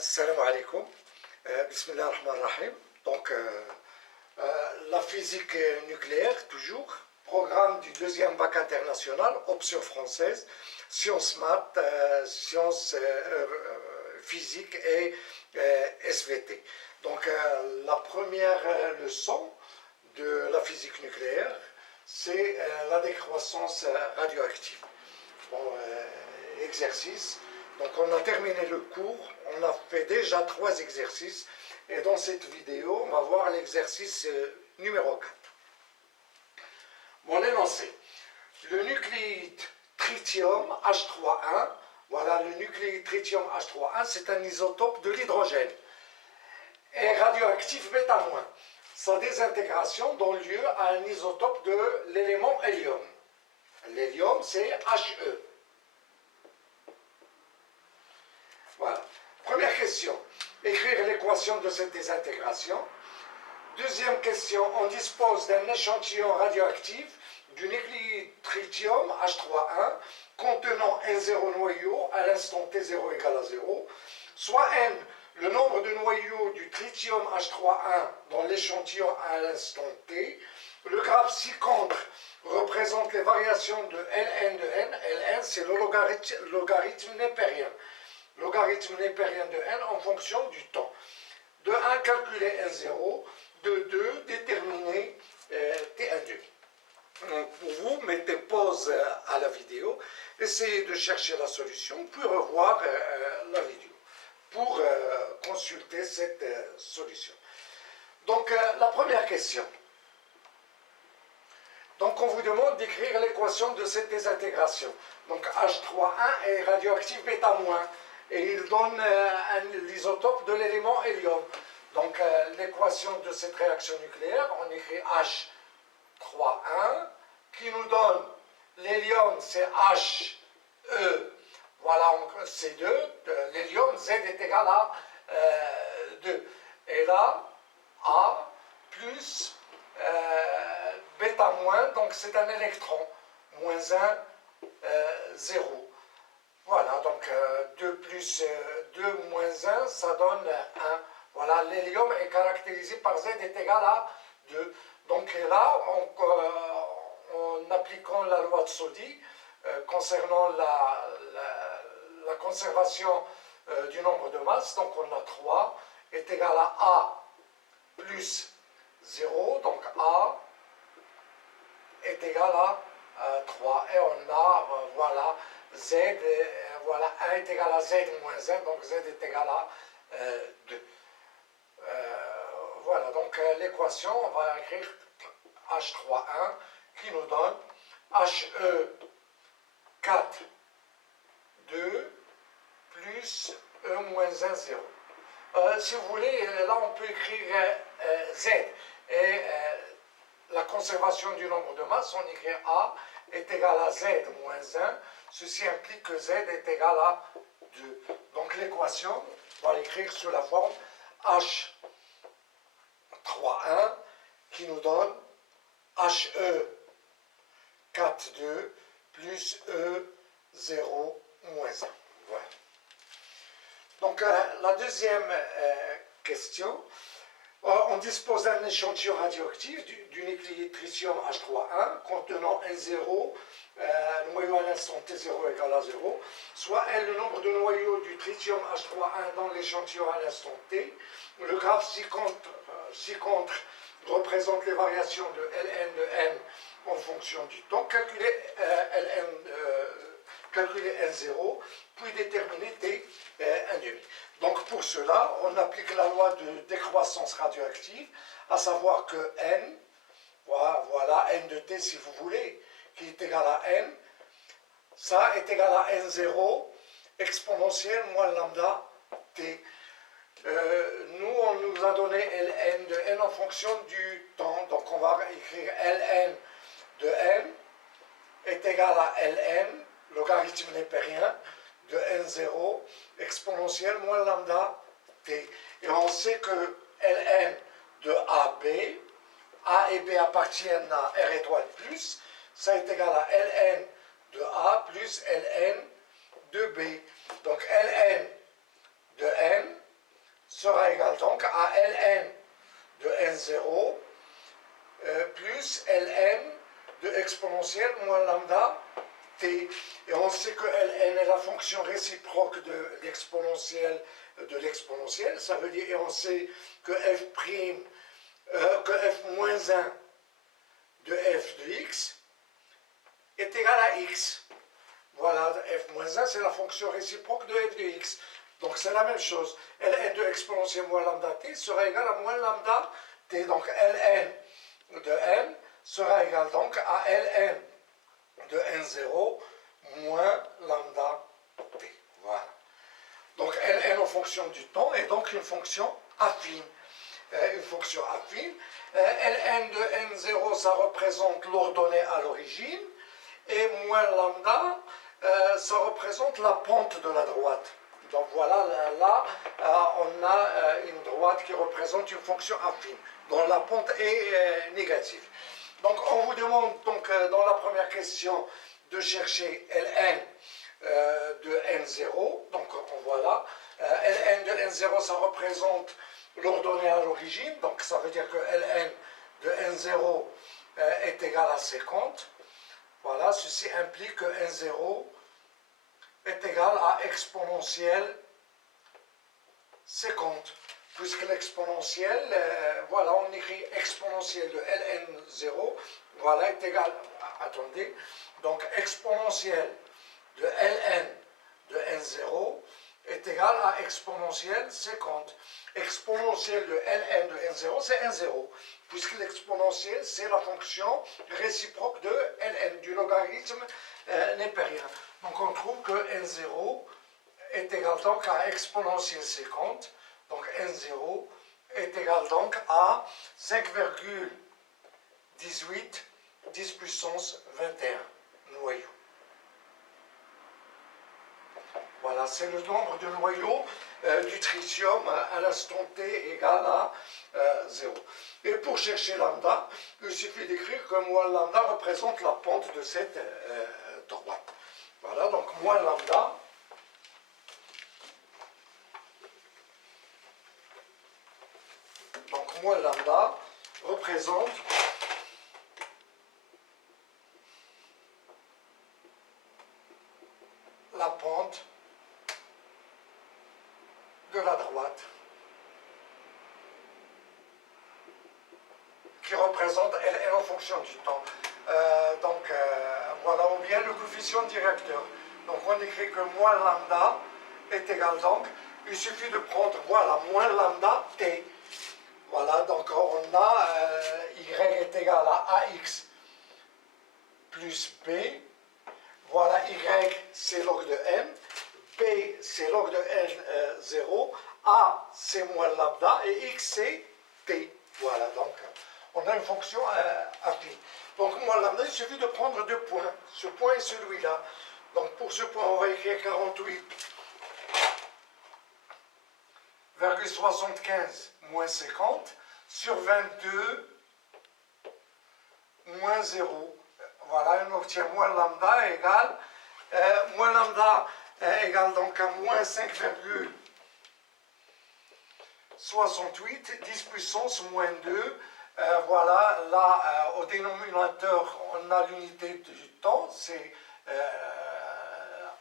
Salam alaikum. Bismillah ar-Rahman ar-Rahim. Donc, la physique nucléaire, toujours. Programme du deuxième bac international, option française, sciences maths, sciences physique et SVT. Donc, la première leçon de la physique nucléaire, c'est la décroissance radioactive. Bon, exercice. Donc on a terminé le cours, on a fait déjà 3 exercices et dans cette vidéo, on va voir l'exercice numéro 4. Mon énoncé. Le nucléide tritium H3,1, voilà le nucléide tritium H3,1, c'est un isotope de l'hydrogène. Et radioactif β-. Sa désintégration donne lieu à un isotope de l'élément hélium. L'hélium, c'est He. Voilà. Première question. Écrire l'équation de cette désintégration. Deuxième question. On dispose d'un échantillon radioactif du nucléide tritium H3,1 contenant N0 noyaux à l'instant T0 égale à 0, soit N, le nombre de noyaux du tritium H3,1 dans l'échantillon à l'instant T. Le graphe ci-contre représente les variations de Ln de N. Ln, c'est le logarithme népérien. Logarithme népérien de n en fonction du temps. De 1, calculer n0. De 2, déterminer t1,2. Donc pour vous, mettez pause à la vidéo, essayez de chercher la solution, puis revoir la vidéo pour consulter cette solution. Donc la première question. Donc on vous demande d'écrire l'équation de cette désintégration. Donc H3,1 est radioactif β-. Et il donne l'isotope de l'élément hélium. Donc l'équation de cette réaction nucléaire, on écrit H3,1 qui nous donne l'hélium, c'est He, voilà, c'est 2, l'hélium, Z est égal à 2. Et là, A plus β-, donc c'est un électron, moins 1, 0. Voilà, donc 2 plus 2 moins 1, ça donne 1. Voilà, l'hélium est caractérisé par Z est égal à 2. Donc là, en appliquant la loi de Soddy, concernant la conservation du nombre de masse, donc on a 3 est égal à A plus 0, donc A est égal à 3. Et on a, voilà, Z, voilà, 1 est égal à Z moins 1, donc Z est égal à 2. Voilà, donc l'équation, on va écrire H3,1 qui nous donne He 4,2 plus E moins 1, 0. Si vous voulez, là on peut écrire Z. Et la conservation du nombre de masse, on écrit A est égal à Z moins 1. Ceci implique que Z est égal à 2. Donc l'équation, on va l'écrire sous la forme H3,1 qui nous donne He 4,2 plus E 0 moins 1. Voilà. Donc la deuxième question. On dispose d'un échantillon radioactif du nucléide tritium H3,1 contenant N0, noyau à l'instant T0 égale à 0, soit N le nombre de noyaux du tritium H3,1 dans l'échantillon à l'instant T. Le graphe ci-contre représente les variations de Ln de N en fonction du temps. Calculer N0, puis déterminer T1,5. Donc pour cela, on applique la loi de décroissance radioactive, à savoir que N, voilà N de T si vous voulez, qui est égal à N, ça est égal à N0 exponentielle moins lambda T. Nous, on nous a donné Ln de N en fonction du temps, donc on va écrire Ln de N est égal à Ln, logarithme népérien, de N0 exponentielle moins lambda T. Et on sait que Ln de AB, A et B appartiennent à R étoile plus, ça est égal à Ln de A plus Ln de B. Donc Ln de N sera égal donc à Ln de n0 plus Ln de exponentielle moins lambda t. Et on sait que Ln est la fonction réciproque de l'exponentielle Ça veut dire, et on sait que f moins 1 de f de x est égal à x. Voilà, f moins 1, c'est la fonction réciproque de f de x. Donc c'est la même chose. Ln de exponentielle moins lambda t sera égal à moins lambda t. Donc Ln de n sera égal donc à Ln de n0 moins lambda t. Voilà. Donc Ln en fonction du temps est donc une fonction affine. Ln de n0, ça représente l'ordonnée à l'origine, et moins lambda, ça représente la pente de la droite. Donc voilà, là, on a une droite qui représente une fonction affine, dont la pente est négative. Donc on vous demande donc, dans la première question de chercher Ln de n0. Donc voilà, Ln de n0, ça représente l'ordonnée à l'origine. Donc ça veut dire que Ln de n0 est égal à 50. Voilà, ceci implique que n0 est égal à exponentielle 50. Puisque l'exponentielle, voilà, on écrit exponentielle de Ln0, voilà, est égal, attendez, donc exponentielle de Ln de n0 est égal à exponentielle 50. Exponentielle de Ln de n0, c'est n0, puisque l'exponentielle, c'est la fonction réciproque de Ln, du logarithme népérien. Donc on trouve que n0 est égal donc à exponentielle 50, donc n0 est égal donc à 5,18 10 puissance 21 noyaux. Voilà, c'est le nombre de noyaux du tritium à l'instant t égal à 0. Et pour chercher lambda, il suffit d'écrire que moins lambda représente la pente de cette droite. Voilà, donc moins lambda représente la pente de la droite qui représente Ln en fonction du temps. Voilà, ou bien le coefficient directeur. Donc on écrit que moins lambda est égal donc, il suffit de prendre, voilà, moins lambda t. Voilà, donc on a y est égal à ax plus b. Voilà, y c'est log de n, b c'est log de n0, a c'est moins lambda et x c'est t. Voilà, donc on a une fonction affine. Donc moins lambda, il suffit de prendre deux points, ce point et celui-là. Donc pour ce point, on va écrire 48,75 moins 50 sur 22 moins 0. Voilà, on obtient moins lambda égale donc à moins 5,68 10 puissance moins 2. Voilà, là, au dénominateur, on a l'unité du temps, c'est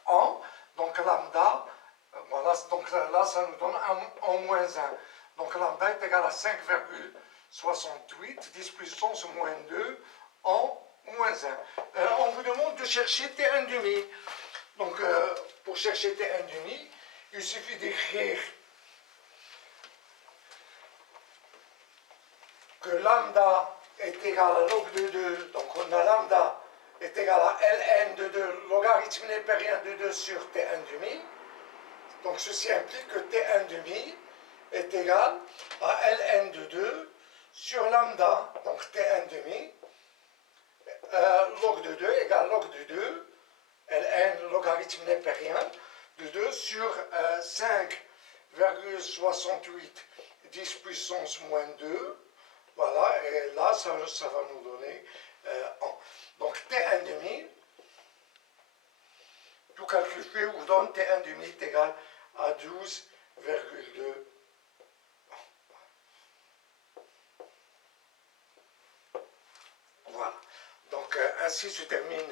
en. Donc lambda, voilà, donc là, ça nous donne en moins 1. Donc lambda est égal à 5,68 10 puissance moins 2 en moins 1. On vous demande de chercher T1 demi. Donc, pour chercher T1 demi, il suffit d'écrire que lambda est égal à log de 2. Donc, on a lambda est égal à Ln de 2, logarithme népérien de 2 sur T1 demi. Donc, ceci implique que T1 demi est égal à Ln de 2 sur lambda. Donc, T1 demi log de 2 égale log de 2, Ln logarithme népérien de 2 sur 5,68 10 puissance moins 2. Voilà, et là, ça va nous donner 1. Donc T1 demi, tout calcul fait, vous donne T1 demi est égal à 12,2 ainsi se termine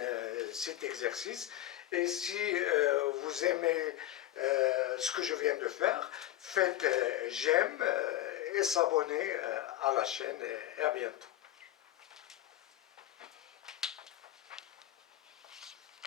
cet exercice. Et si vous aimez ce que je viens de faire, faites j'aime et s'abonner à la chaîne et à bientôt.